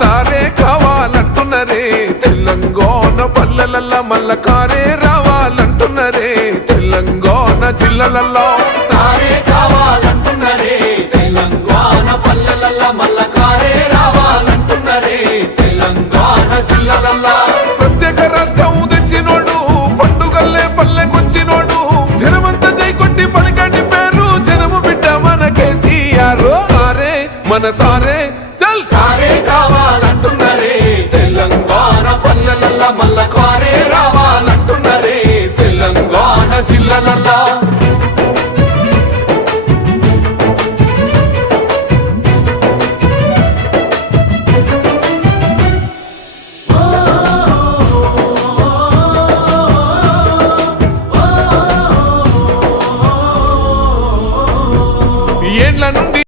సారే కావాలంటున్నరే తెలంగాణ పల్లెలల్ల మల్ల కారే రావాలంటున్నరే తెలంగాణ జిల్లలల్లో సారే కావాలంటున్నరే తెలంగాణ పల్లెలల్ల మల్ల కారే రావాలంటున్నరే తెలంగాణ జిల్లలల్లో ప్రత్యేక రాష్ట్రం తెచ్చినోడు పండుగల్లే పల్లెకొచ్చినోడు జనమంతా జై కొట్టి పలికండి పేరు జనము బిడ్డ మన కేసీఆర్ సారే మన సారే చల్ సారే కావాలంటున్నరే తెలంగాణ పల్లెలల్ల మల్ల కారే రావాలంటున్నరే తెలంగాణ జిల్లలల్ల ఏండ్ల నుండి